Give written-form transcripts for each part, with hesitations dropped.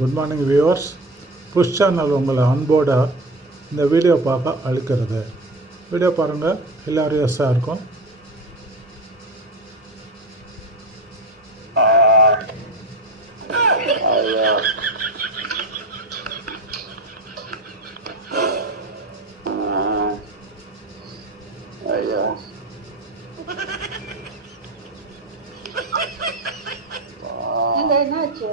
Good morning viewers. Push channel உங்களை அன்போடு இந்த வீடியோ பார்க்க அழைக்கிறது. வீடியோ பாருங்கள், ஹிலாரியஸாக இருக்கும். என்னாச்சு?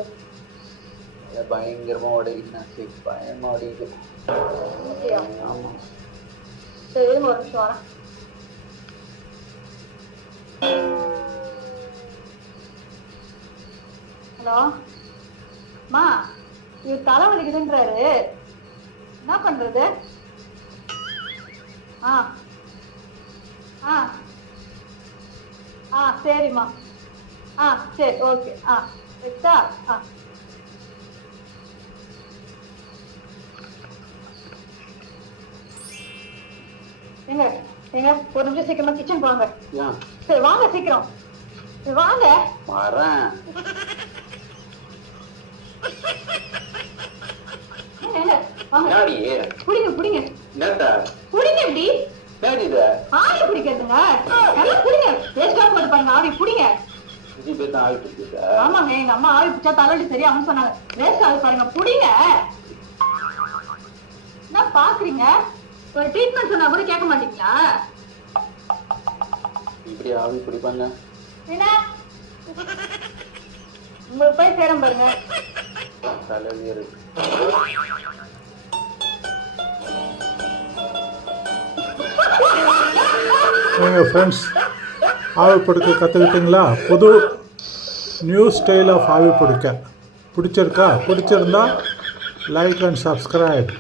பயங்கரமா உடைக்குது, பயமா உடைக்குது. ஆமா, சரி ஒரு நிமிஷம் வரேன். ஹலோ மா, இவர் தலை வலிக்குதுன்றாரு, என்ன பண்றது? ஆ ஆ ஆ சரிம்மா. ஆ சரி, ஓகே. ஆ வச்சா. ஆ எங்க எங்க ஒரு நிமிஷம் சீக்கிரமா கிச்சன் வாங்க. சரி வாங்க, சீக்கிரம் வாங்க. வரேன். புடிங்க புடிங்க புடிங்க, இப்படி ஆவி பிடிக்கிறதுங்க. நல்லா புடிங்க, வேஸ்டா போட்டு பாருங்க. ஆவி பிடிங்க. ஆமாங்க, எங்க அம்மா ஆவி பிடிச்சா தலைவலி சரியாகும் சொன்னாங்க. வேஸ்ட் ஆகுது பாருங்க, புடிங்க. என்ன பாக்குறீங்க? ஒரு ட்ரீட்மெண்ட் சொன்னா கூட கேட்க மாட்டீங்களா? இப்படி ஆவி பிடிப்பாங்க என்ன? உங்களுக்கு போய் சேரம் பாருங்க. தலைவியர் நீங்கள் ஃப்ரெண்ட்ஸ் ஆவி பிடிக்க கற்றுக்கிட்டிங்களா? புது நியூ ஸ்டைல் ஆஃப் ஆவி பிடிக்க பிடிச்சிருக்கா? பிடிச்சிருந்தா லைக் அண்ட் சப்ஸ்கிரைப்.